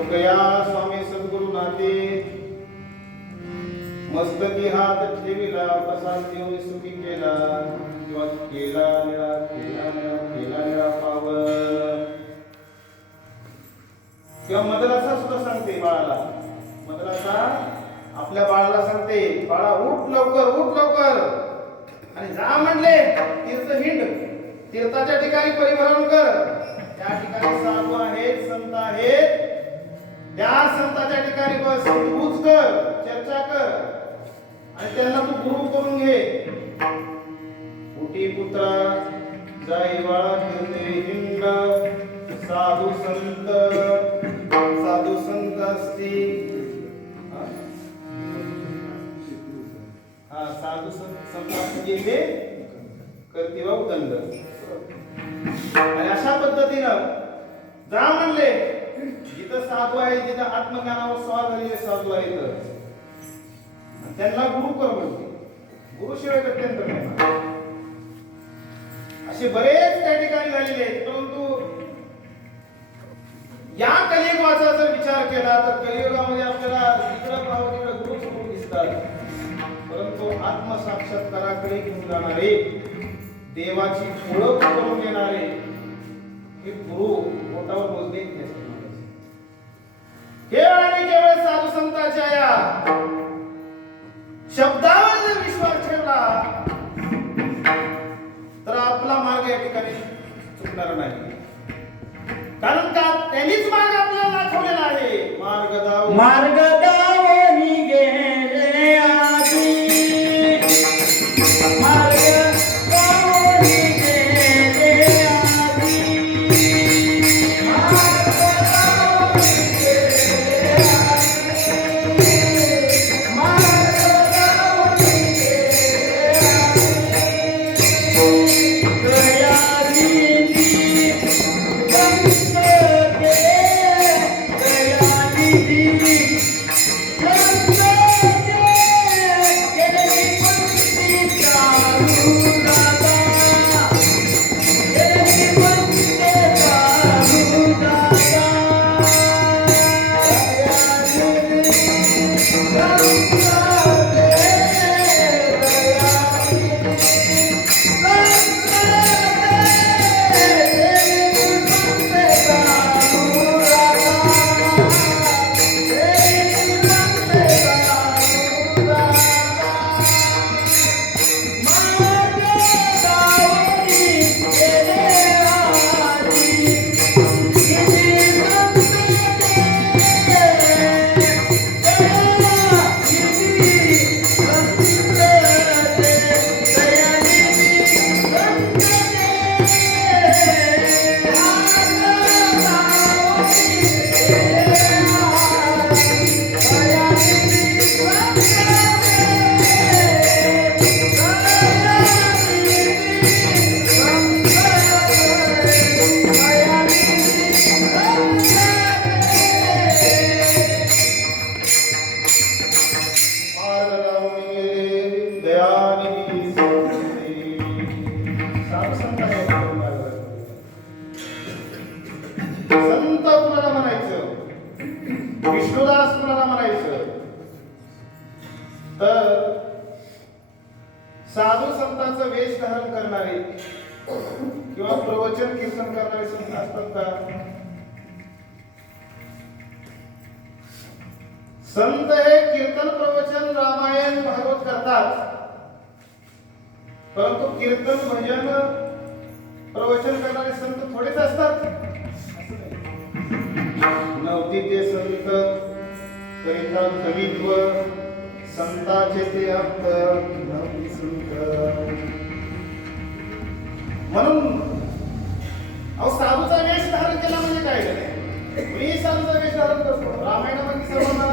तुकया स्वामी सद्गुरु नाते मस्तकी हात ठेविला प्रसाद देऊन सुखी केला किंवा केला निळा पावन किंवा मदरसा सुद्धा सांगते बाळाला. मदरसा आपल्या बाळाला सांगते, बाळा उठ लवकर आणि जा म्हणले तीर्थ हिंड, तीर्थाच्या ठिकाणी परिभ्रमण कर. त्या ठिकाणी साधू आहेत, संत आहेत, त्या संतांच्या ठिकाणी बस संतबूज कर, चर्चा कर आणि त्यांना तू गुरु करून घे. उठी पुत्रा जाई बाळा फिरते हिंड, साधू संत असती. साधू संत म्हणजे हे कर्तिवा उदंड. आणि अशा पद्धतीनं जा म्हणले, जिथं साधू आहे, जिथं आत्मज्ञानावर स्वार झालेले साधू आहेत त्यांना गुरु कर म्हणते. गुरुशिवाय अत्यंत नाही. असे बरेच त्या ठिकाणी झालेले आहेत. परंतु या कलियुगाचा जर विचार केला तर कलियुगामध्ये आपल्याला इकडं पाहावं तिकडं गुरु समोर दिसतात, परंतु आत्मसाक्षात्काराकडे घेऊन जाणारे, देवाची ओळख करून देणारे हे गुरु पोटावर मोजले केवळ साधू संतांच्या या शब्दावर जर विश्वास ठेवला तर आपला मार्ग या ठिकाणी चुकणार नाही. कारण का त्यांनीच मार्ग आपल्याला दाखवलेला आहे. मार्ग दावणी गेले आधी, विष्णुदास कुणाला म्हणायचं तर साधू संतांचं वेश धारण करणारे किंवा प्रवचन कीर्तन करणारे संत असतात का? संत हे कीर्तन प्रवचन रामायण भागवत करतात, परंतु कीर्तन भजन प्रवचन करणारे संत थोडेच असतात. नव्हती ते संत करिता कवित्व, संताचे ते हक्क नव्हती संत. म्हणून साधूचा वेश धारण केला म्हणजे काय नाही. मी साधूचा वेश धारण करतो. रामायणामध्ये सर्वांना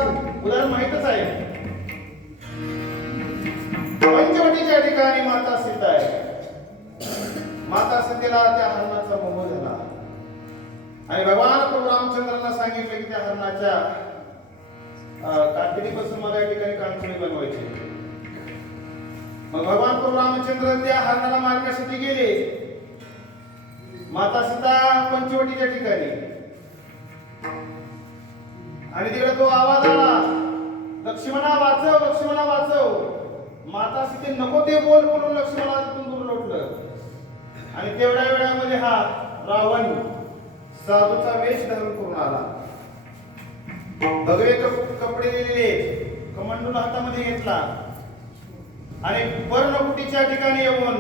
उदाहरण माहितच आहे. पंचवटीच्या ठिकाणी माता सीता आहे. माता सीतेला त्या हरणाचा मोह झाला आणि भगवान प्रभू रामचंद्रांना सांगितलं की त्या हरणाच्या कातडीपासून मला या ठिकाणी कांचुळी बनवायची. मग भगवान प्रभू रामचंद्र त्या हरणाला मारण्यासाठी गेले. माता सीता पंचवटीच्या ठिकाणी आणि तिकडे तो आवाज आला, लक्ष्मणा वाचव, लक्ष्मणा वाचव. माता सीते नको ते बोल बोलून लक्ष्मणा तिथून दूर लोटलं. आणि तेवढ्या वेळामध्ये हा रावण साधूचा वेश धारण करून आला. भगवे कपडे दिलेले, कमंडूल हातामध्ये घेतला आणि पर्णकुटीच्या ठिकाणी येऊन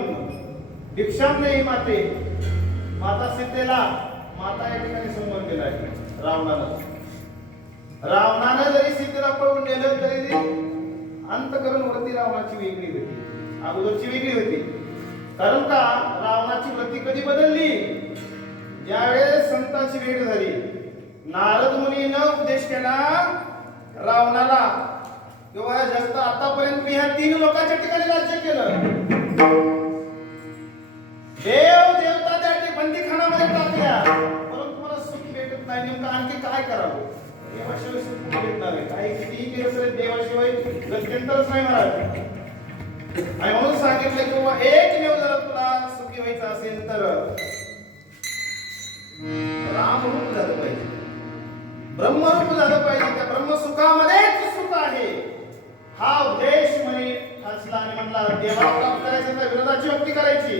भिक्षाम देई माते, माता सीतेला माता या ठिकाणी संबोधन केला आहे रावणानं. रावणानं जरी सीतेला पळून नेलं तरी अंतकरण वृत्ती रावणाची वेगळी होती, अगोदरची वेगळी होती. कारण का रावणाची वृत्ती कधी बदलली? ज्यावेळेस संतांची भेट झाली. नारद मुनीनं उपदेश केला रावणाला, किंवा जास्त आतापर्यंत मी ह्या 3 लोकांच्या ठिकाणी राज्य केलं. देव देवता त्या बंदीखानामध्ये टाकल्या, परंतु मला सुख भेटत नाही. नेमकं आणखी काय करावं? देवाशिवाय सुख भेटणार नाही. काही कितीही केलं तरी देवाशिवाय गत्यंतरच नाही महाराज. आणि म्हणून सांगितलं की बाबा एकमेव जर तुला सुखी व्हायचं असेल तर रामरूप झालं पाहिजे, ब्रह्मरूप झालं पाहिजे. त्या ब्रह्मसुखामध्येच सुख आहे. हा उद्देश म्हणे हसला आणि म्हटला देवाला प्राप्त करायचं तर विरोधाची युक्ती करायची.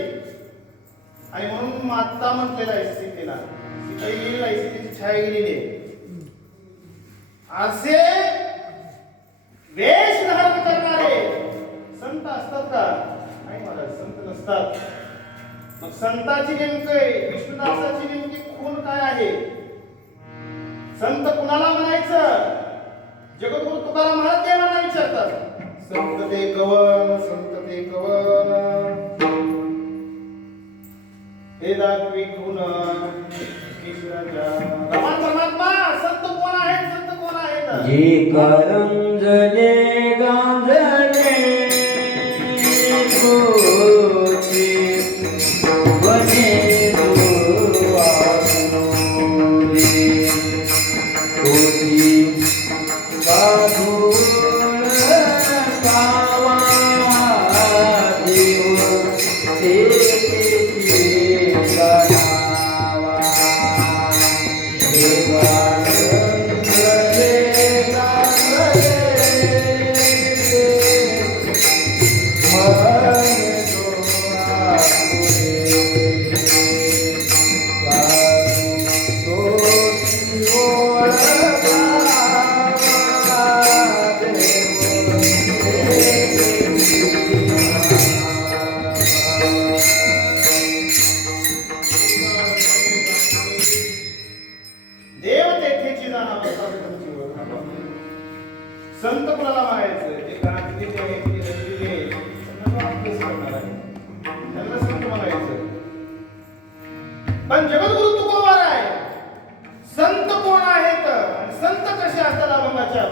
आणि म्हणून माता म्हटलेला आहे सीतेला, सीता गेलेला आहे, सीतेची छाया गेलेली आहे. असे वेश धारण करणारे संत असतात का? नाही महाराज, संत नसतात. मग संताची नेमकी विष्णुदासाची नेमकी खूण काय आहे? संत कुणाला म्हणायचं? जगद्गुरु तुकाराम महाराज देवांना विचारतात, संत ते कवन, संत ते कवन, हे दाखवी खूण ईश्वराच्या. भगवान परमात्मा संत कोण आहेत? संत कोण आहेत? जे करंजले गांजले गोपी वने दुर्वासनो रे कोटी साधू कावा देव ते गावा देवा संत कुणाला म्हणायचं? जे गांजलेले आहेत, जे रंगलेले आहेत, त्यांना अभ्यास करणार आहे, त्यांना संत म्हणायचं. पण जगद्गुरु तुकोबार आहे, संत कोण आहेत? संत कसे असतात? अभंगाच्या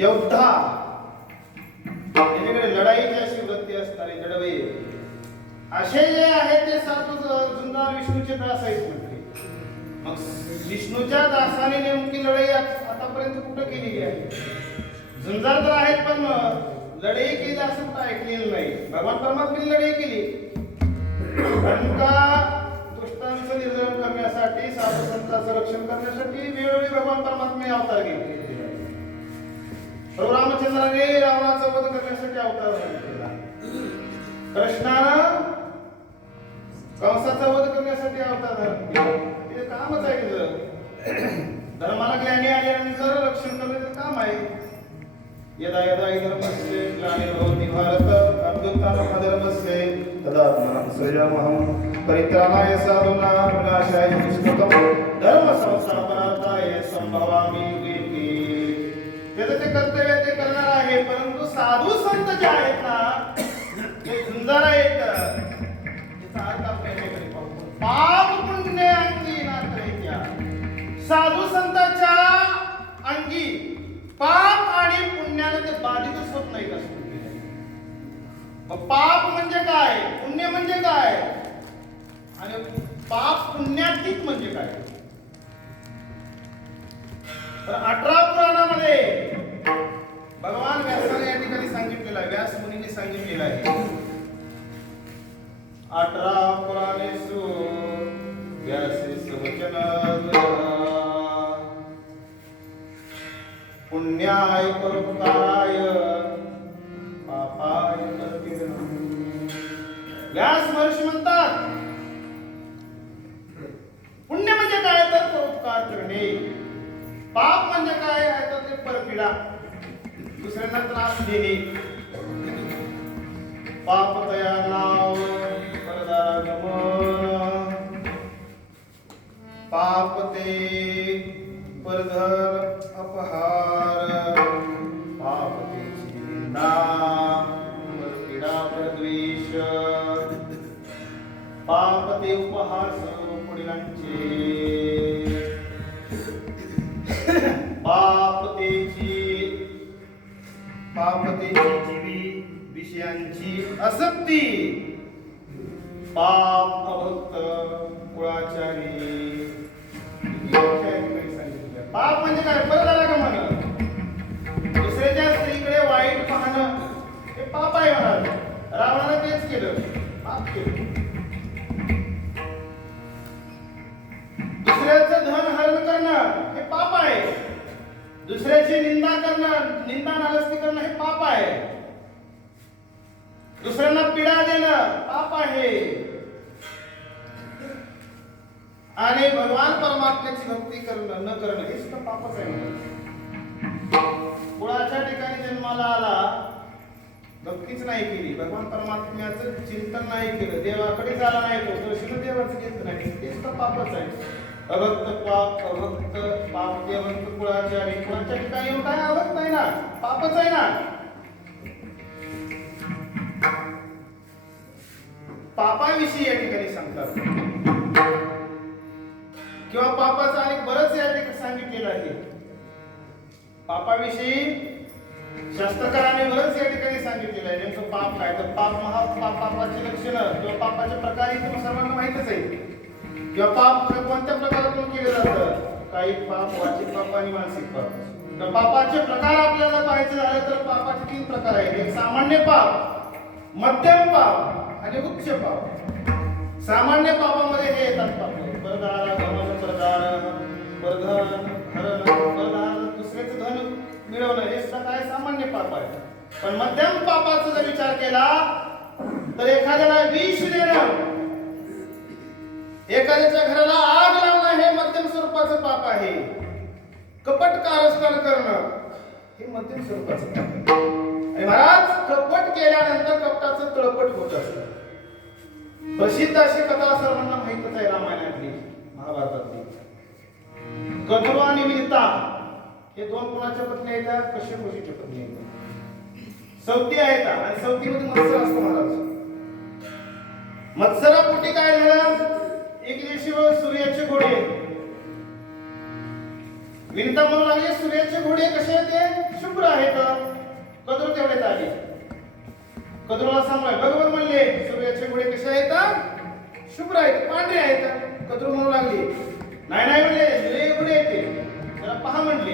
योद्धा, त्याच्याकडे लढाईची अशी वृत्ती असणारे लढवई असे जे आहेत ते साधू झुंजार विष्णूचे दास आहेत म्हटले. मग विष्णूच्या दासाने नेमकी लढाई आतापर्यंत कुठं केलेली आहे? झुंजार तर आहेत पण लढाई केली असं कुठं ऐकलेलं नाही. भगवान परमात्म्याने लढाई केली कारण का दुष्टांचं निर्मूलन करण्यासाठी, साधू संतांचं रक्षण करण्यासाठी वेळोवेळी भगवान परमात्म्याने अवतार घेतले. प्रभू रामचंद्राने रावणाचा वध करण्यासाठी अवतार केला. कृष्णानं कंसाचा वध करण्यासाठी अवतार धारण केला. हे कामच आहे तुझं. धर्माला ज्ञानी आल्यानंतर रक्षण करण्याचं काम आहे. यदा यदा हि धर्मस्य ग्लानिर्भवति भारत अभ्युत्थानमधर्मस्य तदात्मानं सृजाम्यहं परित्राणाय साधूनां विनाशाय दुष्कृतं धर्म संस्थापनार्थाय संभवामि युगे युगे. त्याचं ते कर्तव्य ते करणार आहे. परंतु साधू संत जे आहेत ना ते झुंजार आहेत. त्याचा अर्थ आपल्याकडे पाहू. पाप पुण्य अंगी नात्रैक्या. साधू संतांच्या अंगी पाप आणि पुण्याने ते बाधितच होत नाही. कसं मग पाप म्हणजे काय, पुण्य म्हणजे काय आणि पाप पुण्यातीत म्हणजे काय? तर 18 पुराणामध्ये भगवान व्यासाने या ठिकाणी सांगितलेलं आहे, व्यास मुनीने सांगितलेलं आहे. 18 पुराणेषु व्यासेषु वचनं पुण्याय परोपकाराय पापाय प्रतिगमनम्. व्यास महर्षी म्हणतात पुण्य म्हणजे काय तर परोपकार करणे, पाप म्हणजे काय आहे तर ते परपीडा, दुसऱ्यांना त्रास देणे. पाप तया नाव परदागम, पाप ते परधन अपहार, पाप तेची निंदा, परपीडा परद्वेष, पाप ते उपहास पुढीलांचे, पाप तेची जीवी विषयांची आसक्ती, पाप अभक्त कुळाचारी. पाप म्हणजे काय? परदारागमन, दुसऱ्याच्या स्त्रीकडे वाईट पाहणं हे पाप आहे म्हणाल. रावणाने तेच केलं, पाप केलं. दुसऱ्याचं धन हरण करणं हे पाप आहे. दुसऱ्याची निंदा करणं, निंदा नालस्ती करणं हे पाप आहे. दुसऱ्यांना पीडा देणं पाप आहे. आणि भगवान परमात्म्याची भक्ती करणं न करणं हे सुद्धा पापच आहे. कुळाच्या ठिकाणी जन्माला आला, भक्तीच नाही केली, भगवान परमात्म्याचं चिंतन नाही केलं, देवाकडे झाला नाही, तो दर्शन देवाचं घेत नाही, ते सुद्धा पापच आहे. अभक्त पाप, अभक्त पाप, देवंत कुळाचारी. कुळाच्या ठिकाणी येऊन काय अभक्त आहे ना, पापच आहे ना. पापाविषयी या ठिकाणी सांगतात किंवा पापाचं आणि बरंच या ठिकाणी सांगितलेलं आहे. पापाविषयी शास्त्रकारांनी बरंच या ठिकाणी सांगितलेलं आहे. नेमकं पाप काय, तर पापाची लक्षणं किंवा पापाचे प्रकार तुम्हाला सर्वांना माहितच आहे. किंवा पाप कोणत्या प्रकारातून केलं जातं, काही पाप वाचिक पाप आणि मानसिक पाप. तर पापाचे प्रकार आपल्याला पाहायचे झाले तर पापाचे 3 प्रकार आहेत. एक सामान्य पाप, मध्यम पाप आणि उच्च पाप. सामान्य पापामध्ये हे येतात पाप परदार, गमन, प्रदान, परधन, हरण, परदान, दुसऱ्याचं धन मिळवणं हे सुद्धा काय सामान्य पाप आहे. पण मध्यम पापाचा जर विचार केला तर एखाद्याला विष देणं, एखाद्याच्या घराला आग लावणं हे मध्यम स्वरूपाचं पाप आहे. कपट कारस्थान करणं हे मध्यम स्वरूपाचं पाप आहे. आणि महाराज कपट केल्यानंतर कपटाचं तळपट होत असतं. प्रसिद्ध अशी कथा सर्वांना माहितच आहे रामायणातली, महाभारतातली. कद्रू आणि मीता हे 2 कोणाच्या पत्नी आहेत? कश्यप ऋषीच्या पत्नी आहेत. सवती आहेत आणि सवतीमध्ये मत्सर असतो महाराज. मत्सरापोटी काय झालं, एक दिवशी सूर्याचे घोडे विनिता म्हणू लागली सूर्याचे घोडे कसे आहेत ते शुभ्र आहेत. कद्रू तेवढेच आले. कद्रूला सांगलाय बरोबर म्हणले सूर्याचे घोडे कसे आहेत शुभ्र आहेत पांढरे आहेत. कद्रू म्हणू लागली नाही नाही म्हणले निळे घोडे आहेत ते जरा पहा म्हणले.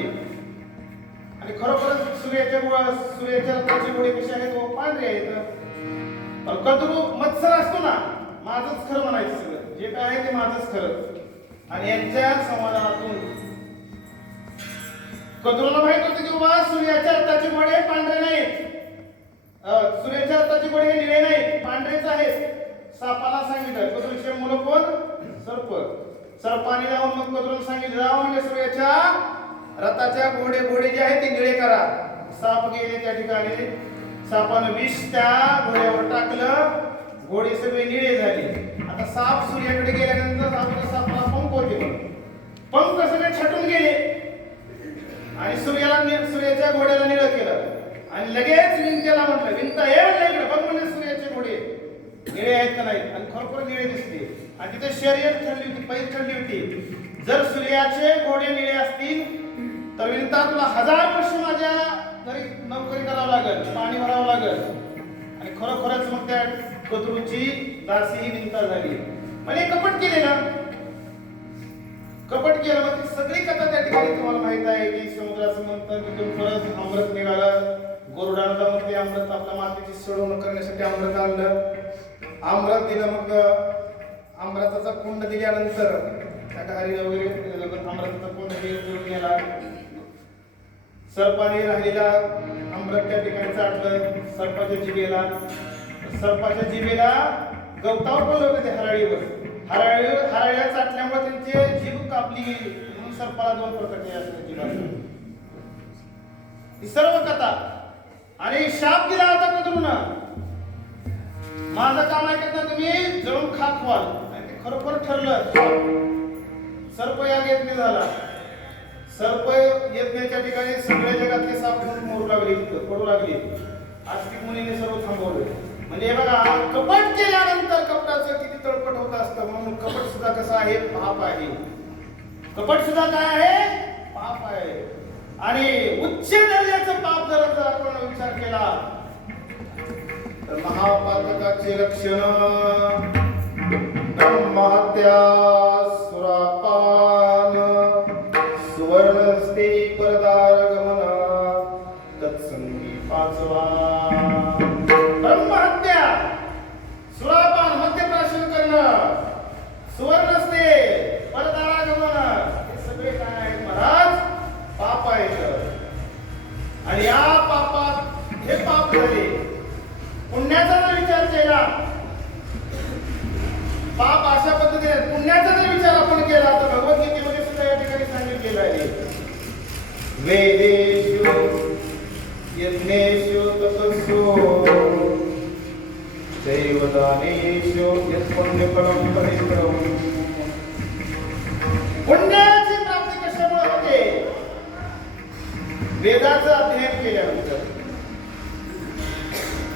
आणि खरोखरच सूर्याच्या रथाचे घोडे कसे आहेत व पांढरे आहेत. पण कद्रू मत्सर असतो ना माझंच खरं म्हणायचं सगळं जे काय आहे ते माझंच खरं. आणि यांच्या समाधानातून कद्रूला माहित होतं की बाबा सूर्याच्या रथाचे घोडे पांढरे नाहीत. सूर्याच्या रथाचे घोडे हे निळे नाहीत पांढरेच आहेत. सापाला सांगितलं कद्रूचे मुलं कोण सर्प. सर्पाने जाऊन मग कद्रूला सांगितलं जाऊ म्हणजे सूर्याच्या रथाच्या घोडे जे आहेत ते निळे करा. साप गेले त्या ठिकाणी. सापानं विष त्या घोड्यावर टाकलं. घोडे सगळे निळे झाले. आता साप सूर्याकडे गेल्यानंतर सापाला पंख होते. पंख सगळे छटून गेले आणि सूर्याच्या घोड्याला निळं केलं. आणि लगेच विंत्याला म्हटलं विंता ये इकडे बघ म्हणजे सूर्याचे घोडे निळे आहेत का नाहीत. आणि खरोखर निळे दिसते. आणि तिथे शर्यत ठरली होती पैल ठरली होती जर सूर्याचे घोडे निळे असतील तर विंता तुला 1000 वर्ष माझ्या घरी नोकरी करावं लागेल पाणी भरावं लागेल. आणि खरोखरच मग त्या कद्रूची दासी ही विंता झाली. म्हणजे कपट केले ना कपट केलं. मग ती सगळी कथा त्या ठिकाणी तुम्हाला माहित आहे की समुद्राचं मंथन तिथून परत अमृत निघालं. गरुडाला मग ते अमृत आपल्या मातेची सोडवणूक करण्यासाठी अमृत आणलं. अमृत दिलं. मग अमृताचा कुंड दिल्यानंतर शाकाहारी वगैरे अमृताचा कुंड घेऊन गेला. सर्पाने राहिलेला अमृत त्या ठिकाणी चाटलं सर्पाच्या जिभेला गवतावर पडलं होतं ते हराळीवर. हराळीला चाटल्यामुळे त्यांची जीभ कापली गेली. म्हणून सर्पाला 2 प्रकारचे असतात जीवाला. ही सर्व कथा. आणि शाप दिला होता कद्रूनं माझं काम ऐकत ना तुम्ही जळून खाक व्हाल. आणि ते खरोखर ठरलं. सर्प याग यज्ञ झाला. सर्प यज्ञाच्या ठिकाणी सगळ्या जगातले साप मरू लागले पडू लागले. आस्तिक मुनीने सर्व थांबवले. म्हणजे बघा कपट केल्यानंतर कपटाचं किती तळपट होत असतं. म्हणून कपट सुद्धा कसं आहे पाप आहे. कपट सुद्धा काय आहे पाप आहे. आणि उच्च दर्जाचं पाप जर आपण विचार केला तर महापातकाचे लक्षण ब्रह्महत्या सुरापान सुवर्णस्ते परदारगमन तत्संगी 5वा. ब्रह्महत्या सुरापान मद्यप्राशन करणं सुवर्णस्ते परदारागमन हे सगळे काय आहेत महाराज पाप आहेत. आणि या पापात हे पाप झाले. पुण्याचा जर विचार केला पाप अशा पद्धतीने पुण्याचा जर विचार आपण केला तर भगवद्गीतेमध्ये सुद्धा या ठिकाणी सांगितलेलं आहे वेदेषु यज्ञेषु तपस्सु दैवदानेषु यत्पुण्यफलं परिक्रमम्. पुण्याची प्राप्ती कशामुळे होते वेदाचं अध्ययन केल्यानंतर.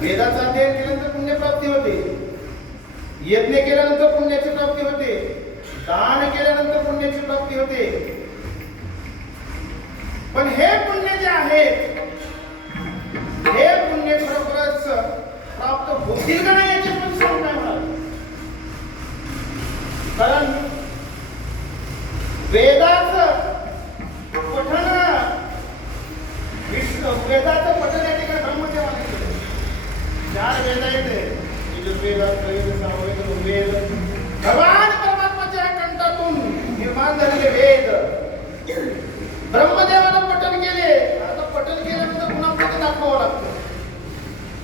वेदाचं अध्ययन केल्यानंतर पुण्य प्राप्ती होते. यज्ञ केल्यानंतर पुण्याची प्राप्ती होते. दान केल्यानंतर पुण्याची प्राप्ती होते. पण हे पुण्य जे आहे हे पुण्य खरोखरच प्राप्त होतील का नाही याची पण शंका आहे. कारण वेदाचं पठण वेदाचं पठन या ठिकाणी ब्रह्मदेवाने केलं. 4 वेद आहेत यजुर्वेद अथर्ववेद सामवेद ऋग्वेद. भगवान परमात्माच्या कंठातून निर्माण झालेले वेद ब्रह्मदेवानं पठन केले. आता पठन केल्यानंतर पुन्हा ते दाखवावं लागतं.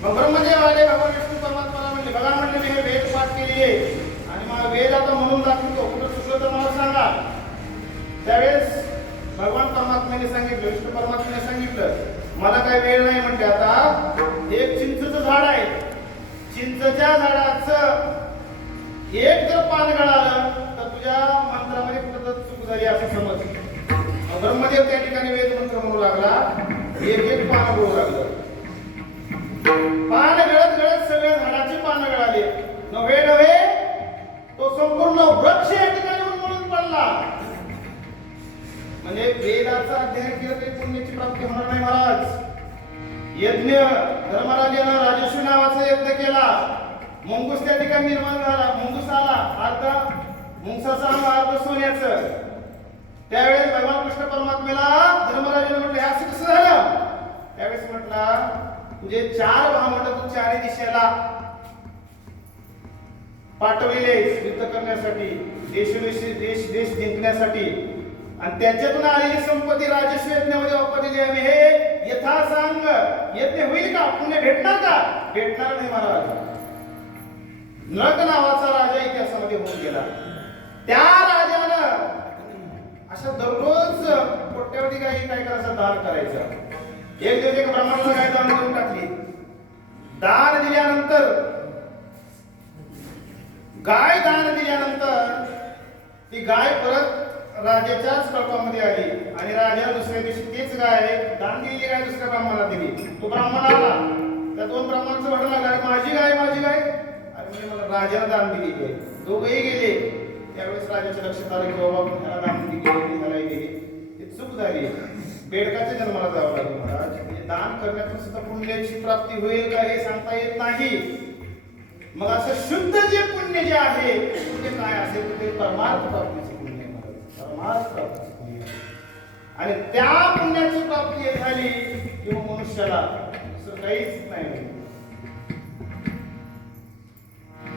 मग ब्रह्मदेव आले भगवान विष्णू परमात्माला म्हणले बघा म्हणले मी हे वेद पाठ केले आणि मला वेद आता म्हणून दाखवतो कुठं चुकलं तर मला सांगा. त्यावेळेस भगवान परमात्म्याने सांगितलं विष्णू परमात्म्याने सांगितलं मला काही वेळ नाही म्हणते. आता एक चिंचेचं झाड आहे. चिंचेच्या झाडाचं एक जर पान गळालं तर तुझ्या मंत्रामध्ये कुठं चूक झाली असं समज. ब्रह्मदेव त्या ठिकाणी वेद मंत्र म्हणू लागला. एक पान बोलू लागलं. पान गळत गळत सगळ्या झाडाची पानं गळाली. नव्हे तो संपूर्ण वृक्ष या ठिकाणी उन्मळून पडला. म्हणजे वेदाचा अध्ययन केलं तरी पुण्याची प्राप्ती होणार नाही महाराज. यज्ञ धर्मराजानं राजश्री नावाचा यज्ञ केला. मुंगूस त्या ठिकाणी निर्माण झाला. मुंगूस आला, अर्ध मुंगसाचा अर्ध सोन्याचं. त्यावेळेस भगवान कृष्ण परमात्म्याला धर्मराजाने म्हटलं हे असं कसं झालं. त्यावेळेस म्हटला तुझे 4 भावंड तू 4 दिशेला पाठवलेले युद्ध करण्यासाठी, देश जिंकण्यासाठी, आणि त्यांच्यातून आलेली संपत्ती राजस्व यज्ञामध्ये वापरलेली आहे. हे यथासांग यज्ञ होईल का, पुण्य भेटणार का? भेटणार नाही महाराज. नरक नावाचा राजा इतिहासामध्ये होऊन गेला. त्या राजानं अशा दररोज कोट्यावधी गायी काय करायचं, दान करायचं. एक दिवस एक ब्राह्मणाला गाय दान देऊन टाकली. दान दिल्यानंतर ती गाय परत राजाच्याच कळपामध्ये आली आणि राजाला दुसऱ्या दिवशी तीच गाय दान दिलेली गाय दुसऱ्या ब्राह्मणाला दिली. तो ब्राह्मण आला, त्या 2 ब्राह्मणांचं वाटलं लागला माझी गाय. अरे म्हणजे मला राजाला दान दिली आहे. दोघेही गेले. त्यावेळेस राजाच्या लक्षात आलं की बाबा आपण त्याला दान दिली, त्यालाही दिली. ती चूक झाली. बेडकाच्या जन्माला जावं लागलं महाराज. म्हणजे दान करण्यातून सुद्धा पुण्याची प्राप्ती होईल का हे सांगता येत नाही. मग असं शुद्ध जे पुण्य जे आहे ते काय असेल ते परमार्थ प्राप्तीचे पुण्य आहे महाराज. परमार्थ प्राप्तीचे पुण्य. आणि त्या पुण्याची प्राप्ती झाली किंवा मनुष्याला दुसरं काहीच नाही.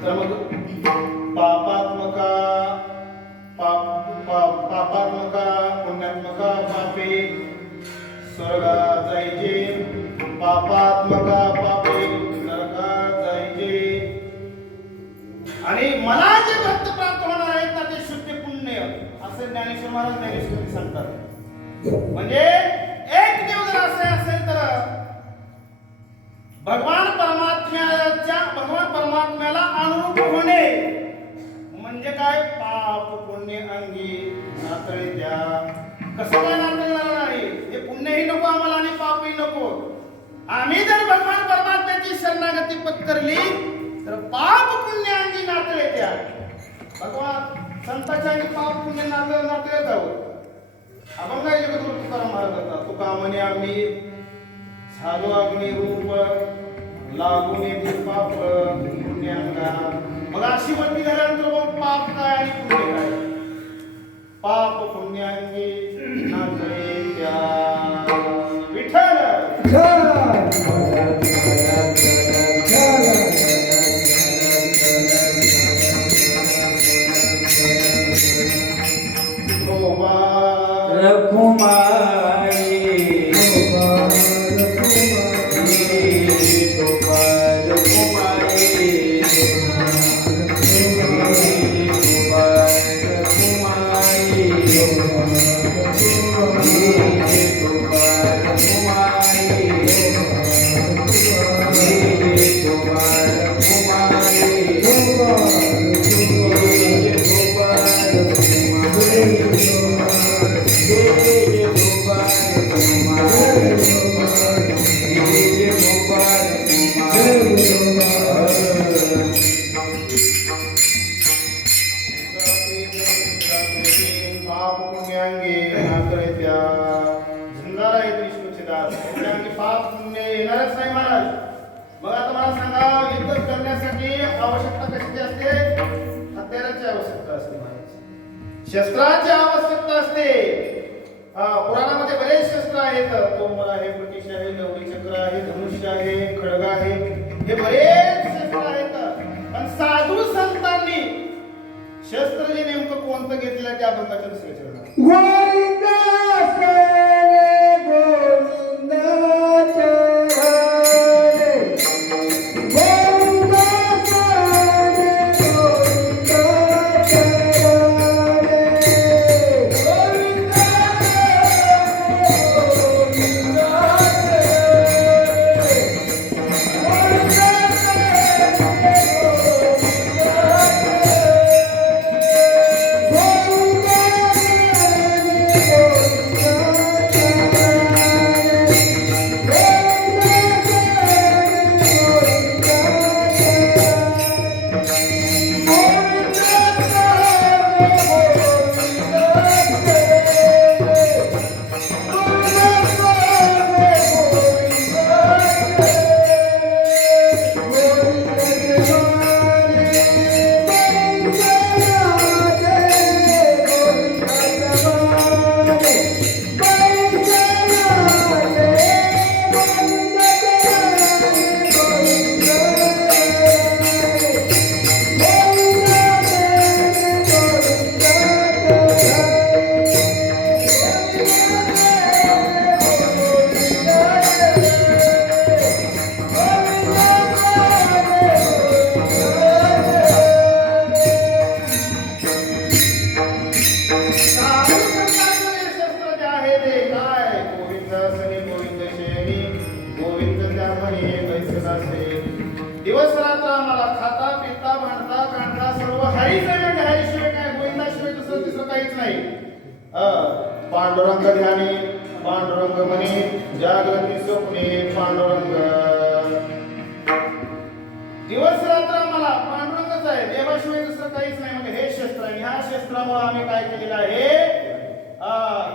तर मग पापात्मका पुण्यात्मका पापे स्वर्गात जायचे. पापात्मका पापे नरकात जायचे. आणि मला जे भक्त प्राप्त होणार आहेत ना ते शुद्ध पुण्य असं ज्ञानेश्वर महाराज ज्ञानेश्वरी सांगतात. म्हणजे एक देव जर असे असेल तर भगवान परमात्म्याला अनुरूप होणे म्हणजे काय, पाप पुण्य अंगी नातळे द्या. कसं काय नातळणार नाही. हे पुण्यही नको आम्हाला आणि पापही नको. आम्ही जर भगवान परमात्म्याची शरणागती पत्करली तर पाप पुण्य अंगी नातळे द्या. भगवान संतांच्या अंगी पाप पुण्य नातळे जावं. आपण काय जगद्गुरु तुकाराम महाराज होता. तुका म्हणे आम्ही झालो अग्निरूप लागून येतील पाप पुण्यांगा. मग अशी वृत्ती झाल्यानंतर मग पाप काय आणि पुण्य काय. पाप पुण्यांगी नातळे द्या. विठ्ठल शस्त्राची आवश्यकता असते. पुराणामध्ये बरेच शस्त्र आहेत. तोमर आहे, पटिश आहे, लवरी चक्र आहे, धनुष्य आहे, खडग आहे. हे बरेच शस्त्र आहेत. पण साधू संतांनी शस्त्र जे नेमकं कोणतं घेतलं त्या बंधाच्या दुसऱ्या पांडुरंग ध्यानी पांडुरंग म्हणे जागृती स्वप्ने पांडुरंग दिवस रात्र मला पांडुरंगच आहे देवाशिवाय दुसरं काहीच नाही म्हणजे हे शस्त्र आहे ह्या शस्त्रामुळे आम्ही काय केलेलं आहे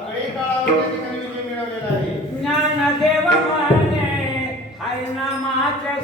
कळी काळावर त्या ठिकाणी विजय मिळवलेला आहे ज्ञानदेव म्हणे हरिनामाचे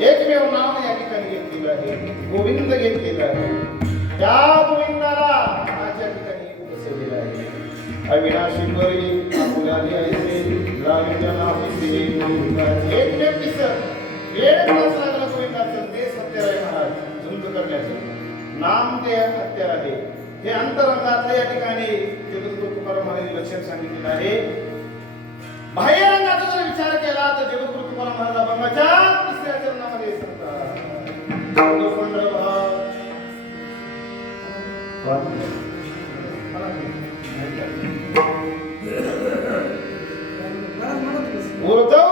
एकमेव नाव या ठिकाणी घेतलेलं आहे गोविंद घेतलेलं आहे त्या गोविंदाला माझ्या ठिकाणी बसवलेलं आहे अविनाशी बरी मुलाली ऐसे लाविंच्या नावाचे एकमेव किस्सा वेळ तास लागला गोविंदाचं ते सत्यराय महाराज झुंज करण्याचं नाम ते हत्यार आहे हे अंतरंगातलं या ठिकाणी जगद्गुरु तुकाराम महाराजांनी लक्षात सांगितलेलं आहे बाह्य रंगाचा जर विचार केला तर जगद्गुरु तुकाराम महाराज अभंगाच्या तिसऱ्या चरणामध्ये सांगतात उर्धव पंढरा भाळ Oh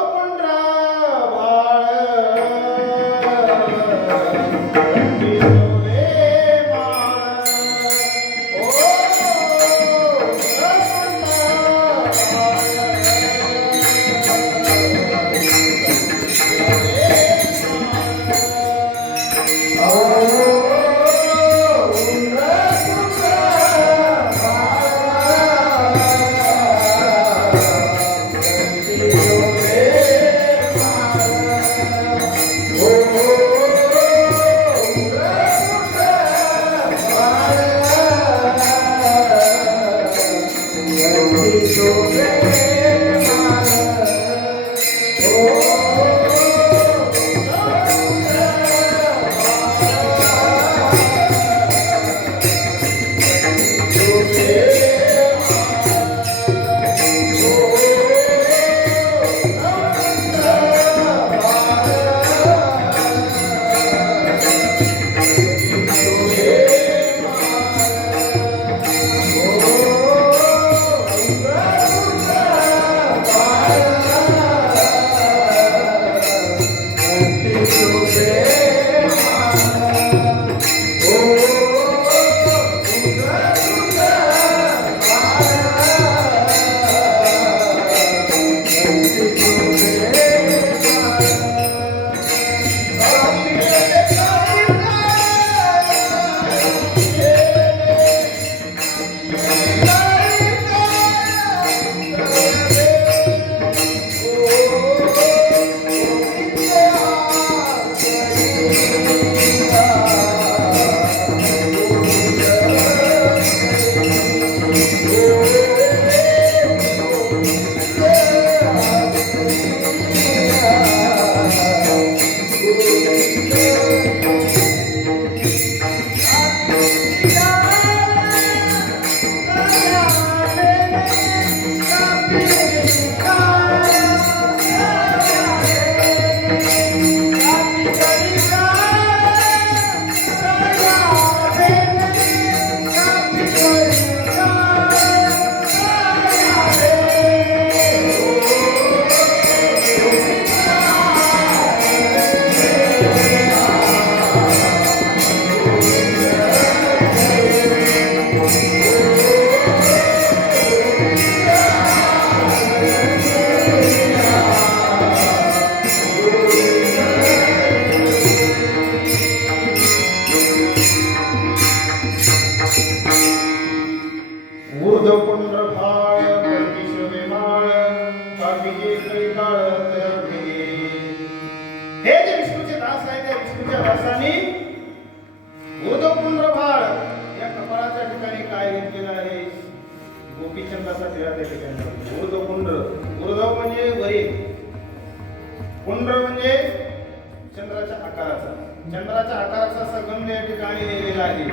शंकराच्या आकाराचा असा गंध या ठिकाणी लिहिलेला आहे,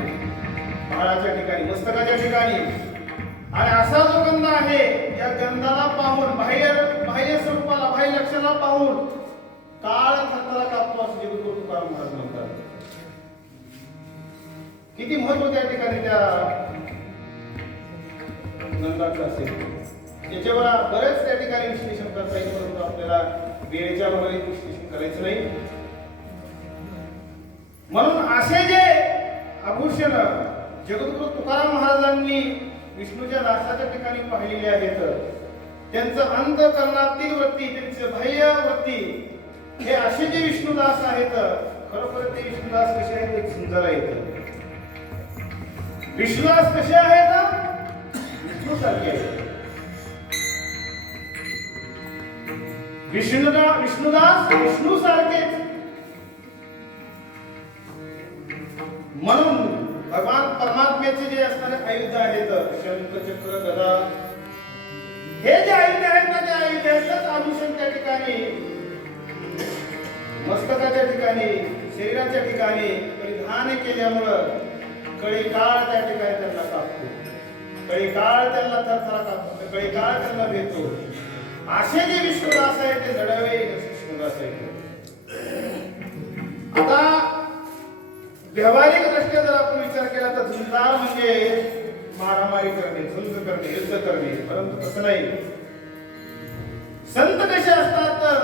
बाळाच्या ठिकाणी, मस्तकाच्या ठिकाणी. आणि असा जो गंध आहे, या गंधाला पाहून, बाह्य स्वरूपाला, बाह्य लक्षणाला पाहून काळ थरथरा कापतो असं जगद्गुरु तुकाराम महाराज म्हणतात. किती महत्व त्या ठिकाणी त्या गंधाचं असेल, त्याच्यावर बरेच त्या ठिकाणी विश्लेषण करता येईल, परंतु आपल्याला वेळेच्या वगैरे विश्लेषण करायचं नाही. म्हणून असे जे आभूषण जगद्गुरु तुकाराम महाराजांनी विष्णूच्या दासाच्या ठिकाणी पाहिलेले आहेत, त्यांचं अंतःकरणातील वृत्ती, त्यांचे बाह्य वृत्ती, हे असे जे विष्णुदास आहेत, खरोखर ते विष्णुदास कसे आहेत ते समजायला येतं. विष्णुदास कसे आहेत? विष्णू सारखे आहेत. विष्णुदास विष्णू सारखेच. म्हणून भगवान परमात्म्याचे जे असणारे आयुध आहेत, शंख, चक्र, गदा, हे जे आयुध आहेत ना, त्या आयुधाचंच आभूषण त्या ठिकाणी मस्तकाच्या ठिकाणी, शरीराच्या ठिकाणी परिधान केल्यामुळं कळी काळ त्या ठिकाणी त्यांना कापतो, कळी काळ त्यांना थरथरा कापतो, कळी काळ त्यांना भेटतो. असे जे विष्णुदास आहेत ते जडवे विष्णुदास आहेत. आता व्यावहारिक दृष्ट्या जर आपण विचार केला तर झुंजार म्हणजे मारामारी करणे, झुंज करणे, युद्ध करणे, परंतु तसं नाही. संत कसे असतात तर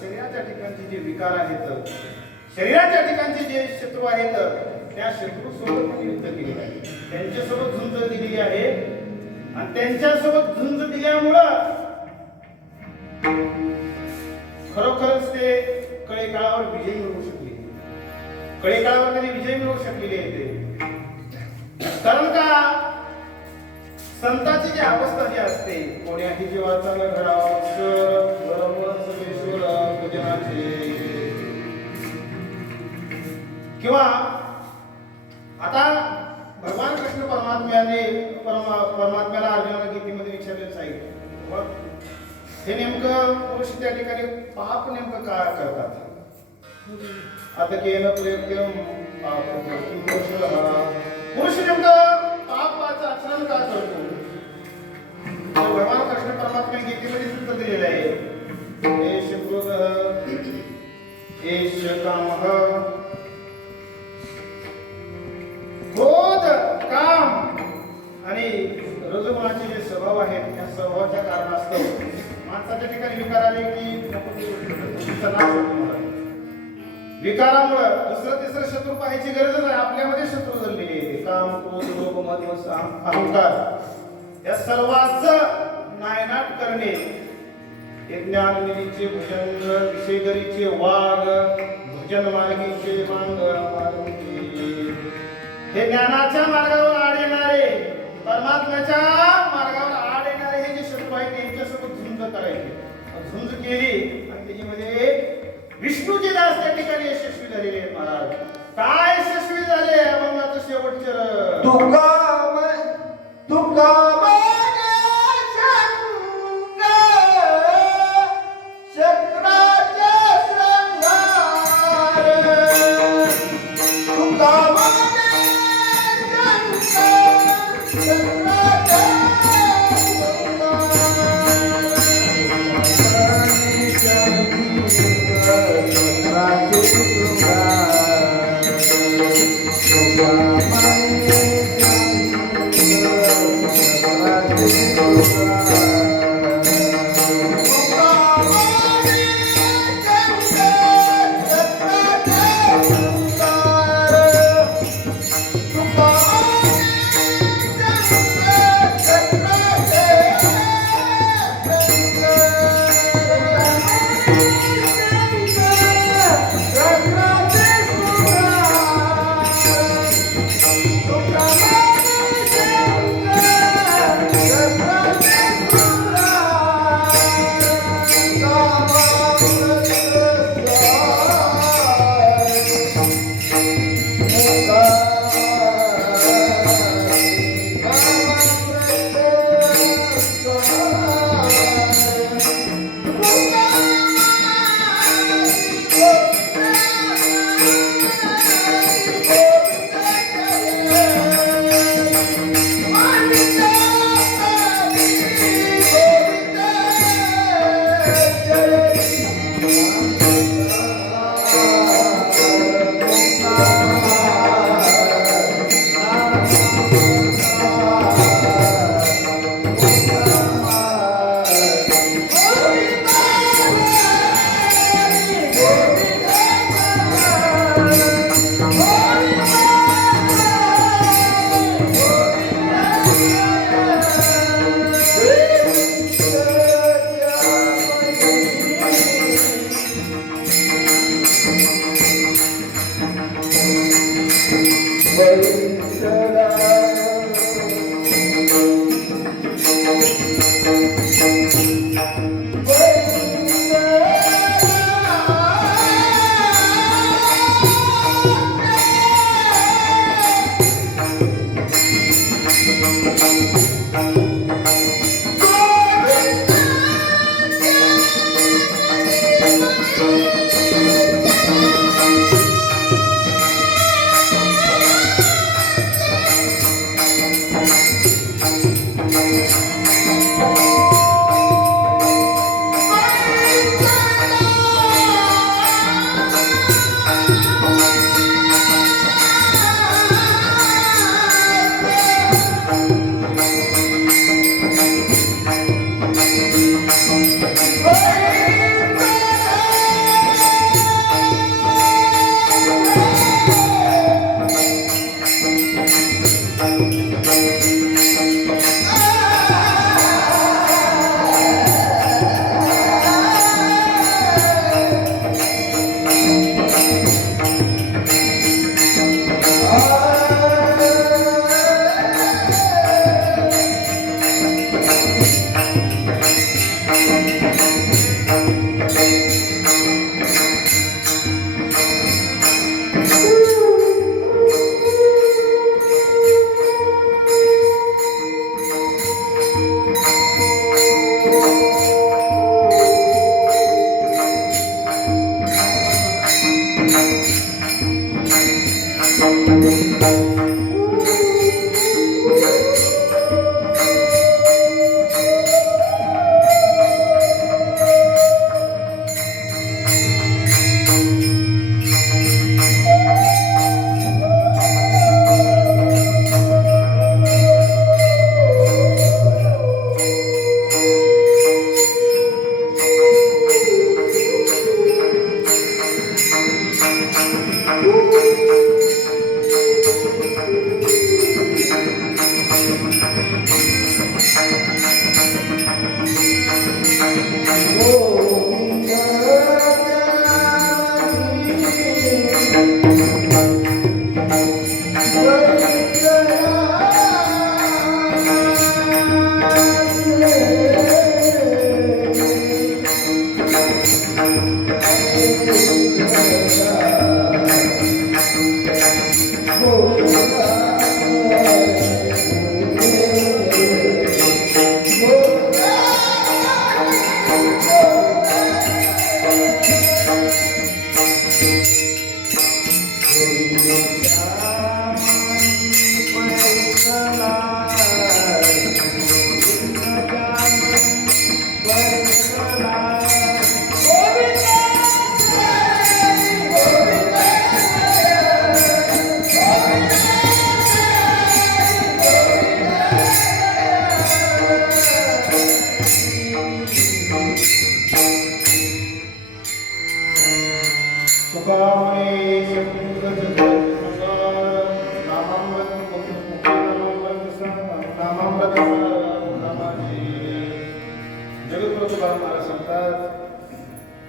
शरीराच्या ठिकाणचे जे विकार आहेत, शरीराच्या ठिकाणचे जे शत्रू आहेत, त्या शत्रू सोबत युद्ध केले आहे, त्यांच्यासोबत झुंज दिलेली आहे. आणि त्यांच्यासोबत झुंज दिल्यामुळं खरोखरच ते कळे काळावर विजय मिळवू शकले, कळे काळावर त्यांनी विजय मिळवू शकलेले आहेत. कारण का संतांची जी अवस्था जी असते, कोण्याही जीवाचा न घडावा भजनाचे, किंवा आता भगवान कृष्ण परमात्म्याला अर्जुनाला गीतेमध्ये विचारलेलं आहे, हे नेमकं पुरुष त्या ठिकाणी पाप नेमकं काय करतात. आता केलं प्रयत्न पुरुष नेमकं पापाचं आचरण का करतो. भगवान कृष्ण परमात्म्याने गीतेमध्ये सूत्र दिलेलं आहे, एष क्रोधः, एष कामः. क्रोध, काम आणि रजोगुणाचे जे स्वभाव आहेत, त्या स्वभावाच्या कारणास्तव माणसाच्या ठिकाणी विकार आले की विकारामुळं दुसरं तिसरं शत्रू पाहायची गरज नाही, आपल्यामध्ये शत्रू जमलेले आहेत. काम, क्रोध, लोभ, मद, अहंकार या सर्वांचं नायनाट करणे, हे ज्ञाननिधीचे भजन, विषयदरीचे वाघ, भजन मार्गीचे मांग, हे ज्ञानाच्या मार्गावर आड येणारे, परमात्म्याच्या मार्गावर आड येणारे हे जे शत्रू आहेत त्यांच्यासोबत झुंज करायचे. झुंज केली आणि त्याच्यामध्ये विष्णूचे दास त्या ठिकाणी यशस्वी झालेले आहेत. महाराज काय यशस्वी झाले, अभंगाचं शेवटचं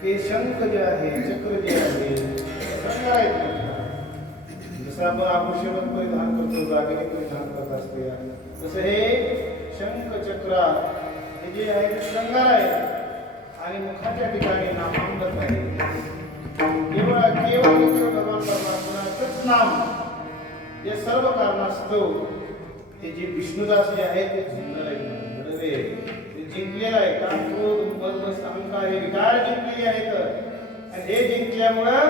ते शंख जे आहे चक्र जे आहे रंग आहेत. जसं आपण आभूषण परिधान करतो दागिने परिधान करत असते तसं हे शंख चक्र हे जे आहे ते शृंगार आहे आणि मुखाच्या ठिकाणी नामामृत आहे. केवळ भगवान परमात्म्याचंच नाम हे सर्व कारणास्तव ते जे विष्णुदास जे आहे ते सुंदर आहे, जिंकलेला आहे. काम क्रोध बल अहंकार हे विकार जिंकलेले आहेत आणि हे जिंकल्यामुळं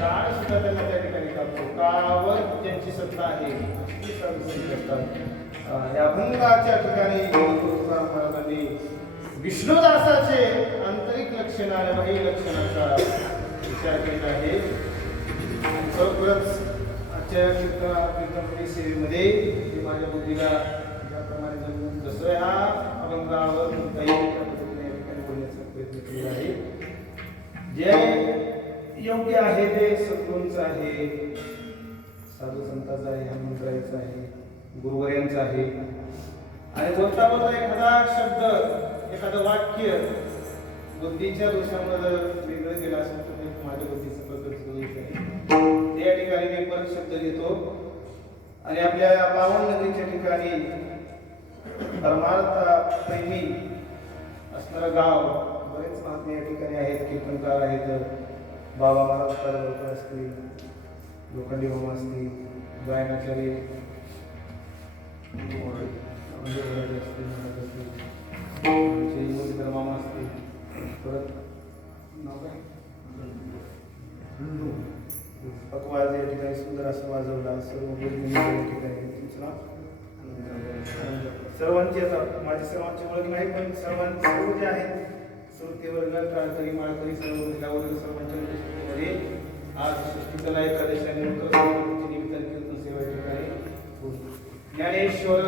काळ सुद्धा त्यांना त्या ठिकाणी कापतो. काळावर त्यांची सत्ता आहे. या अभंगाच्या ठिकाणी तुकाराम महाराजांनी विष्णुदासाचे आंतरिक लक्षण आणि बाह्य लक्षणाचा विचार केला आहे. खरोखरच आजच्या कीर्तन सेवेमध्ये माझ्या बुद्धीला ज्याप्रमाणे जमून जसं ह्या अभंगावर काही ठिकाणी बोलण्याचा प्रयत्न केला आहे. जे योग्य आहे ते सद्गुरूंचं आहे, साधू संतांचं आहे, हनुमंतरायाचं आहे, गुरुवर्यांचं आहे. आणि बोलता बोलता एखादा शब्द एखादं वाक्य बुद्धीच्या दोषामध्ये वेगळं गेलं असेल तर ते माझ्या बुद्धीचं प्रकट दोष आहे. त्या ठिकाणी मी परत शब्द घेतो आणि आपल्या पावन नदीच्या ठिकाणी परमार्थ प्रेमी असणारं गाव बरेच महात्मे या ठिकाणी आहेत, कीर्तनकार आहेत. बाबा महाराज लोक असतील, लोखंडी बाबा असतील, गायनाचार्य मामा असतील, परत नाव काय पकवाज या ठिकाणी सुंदर असं वाजवला. सर्व ठिकाणी सर्वांची आता माझी सर्वांची ओळख नाही पण सर्वांचे सर्व जे आहेत श्रुतीवर्ग काळकरी माळकरी सर्व सर्वांच्या आज सृष्टीकला एकादशी निमित्ताने कीर्तन सेवा या ठिकाणी ज्ञानेश्वर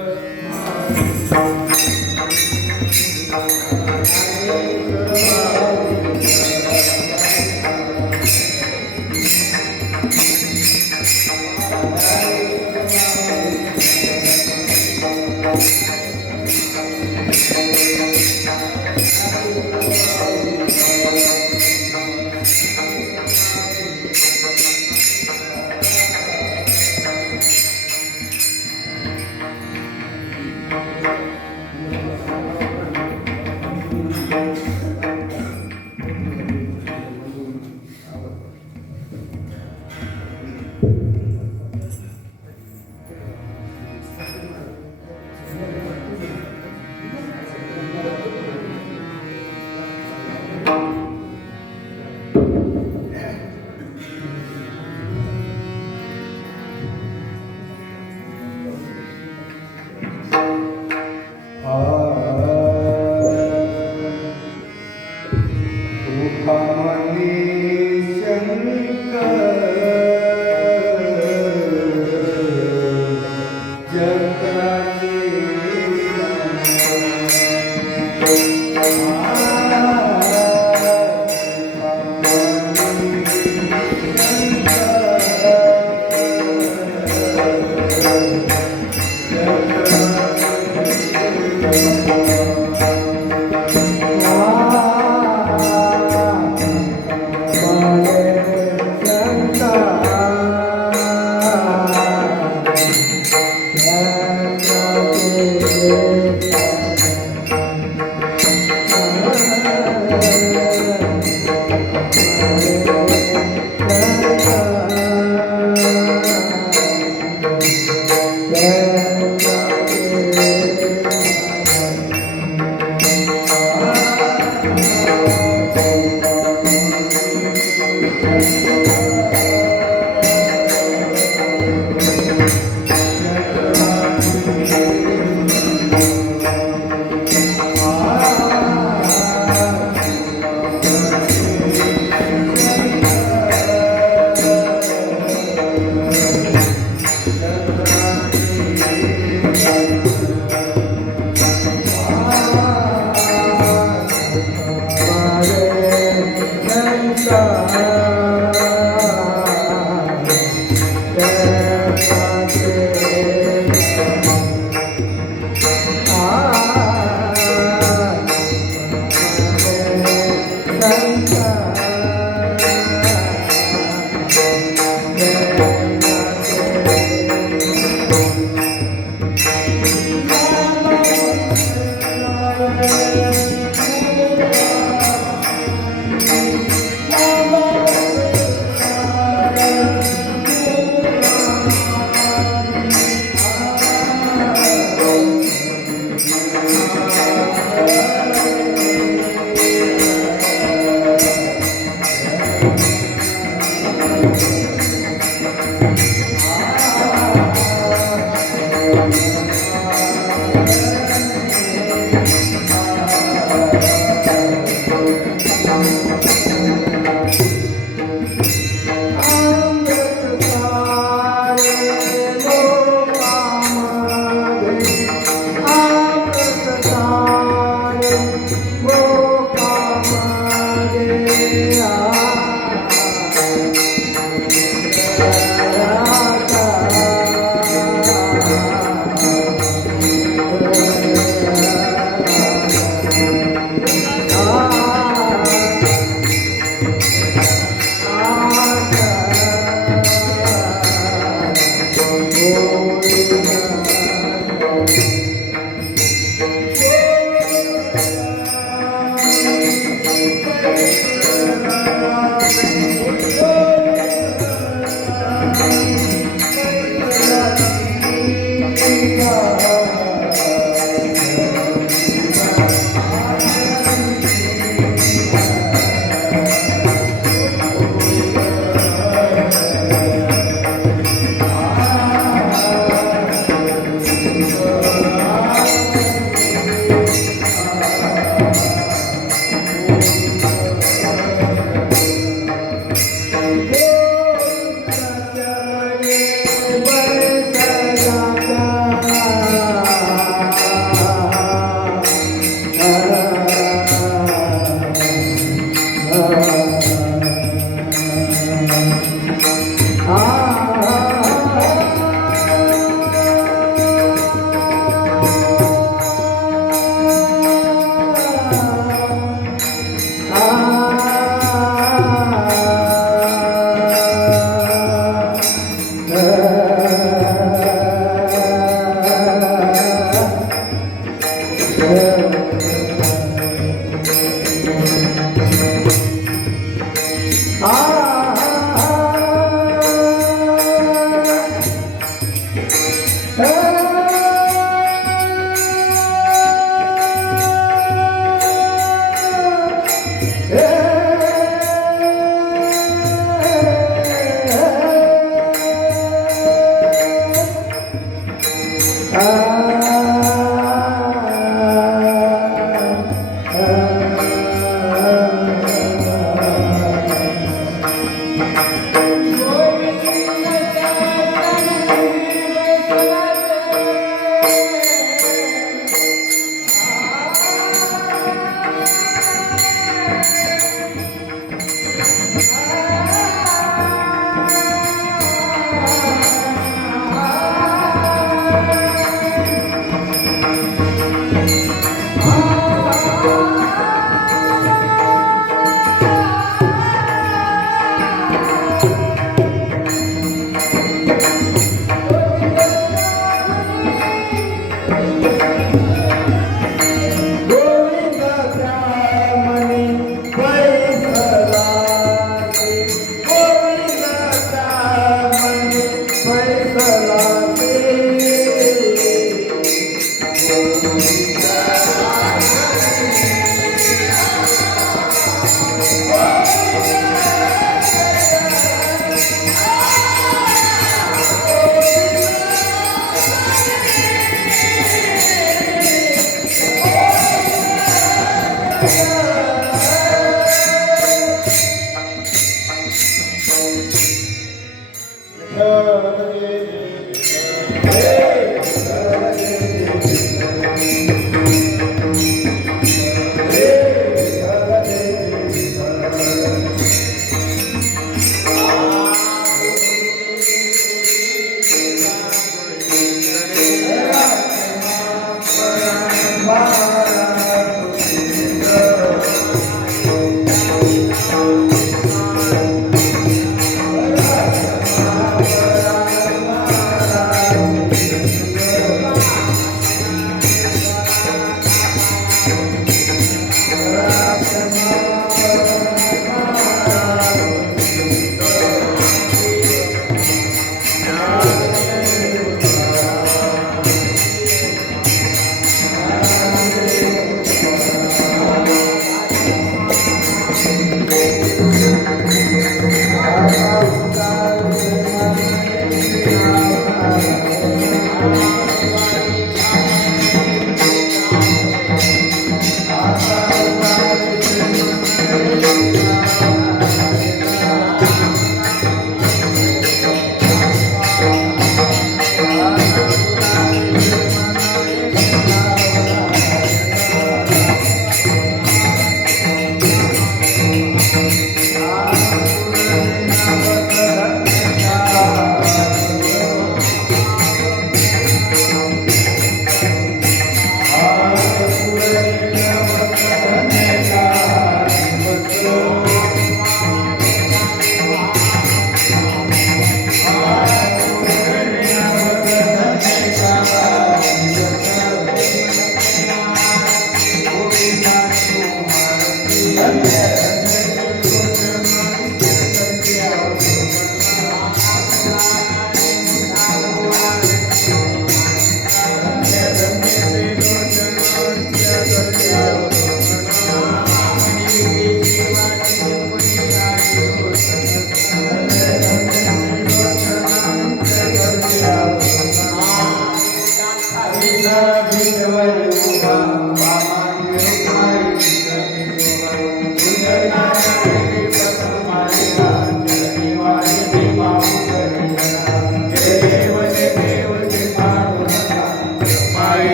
Hare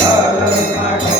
धर्म